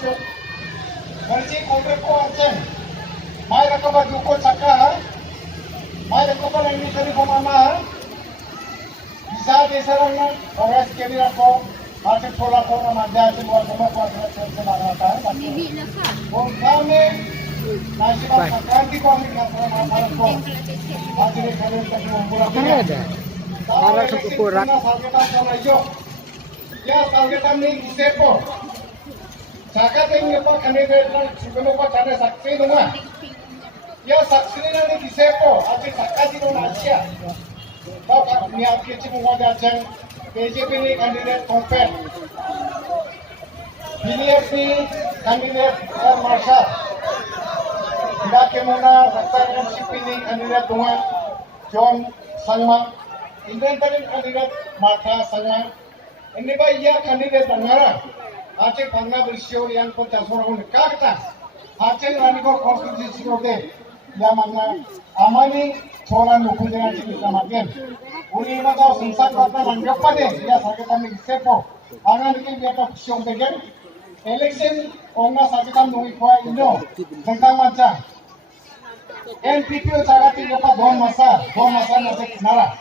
cuk. Berci kontrak ko aceh. Mai rakaba duko cakka ha. Mai rakaba ini kali pemama ha. Bisa desaran na oras kebira ko. Ate thola ko na madya se buat sama ko se banata ha. Bibi na ka. Bon kame nasi ba kanti ko ni ka ma ko. Ate re kare ta ko bola ko. Para sa kukurak. Ya targetan ni isepo. Saka tengnya pa candidate na sukuno pa chane saksi dunga. Ya saksi na ni isepo. Ati saka dino na asia. Tau ka ni आपके Chimu वादा जंग BJP ni candidate compare. BDF ni candidate Air Marshal. Tidak kemana sakta MCP ni candidate dunga John Sangma. Indian candidate Martha Sangma. Ini ba iya candidate dangara. Aceh Bangla bersio yang pentasora pun kakta. Aceh rani ko konstitusi ko de. Ya mana amani thola nukun dengan jenis samagen. Uni ma kau singsak kata ranggap de. Ya sakit kami sepo. Angan ke dia tak siom degen. Election onga sakit kami nui kau indo. Tentang macam. NPP jaga tiga pa don masa nasi kinara.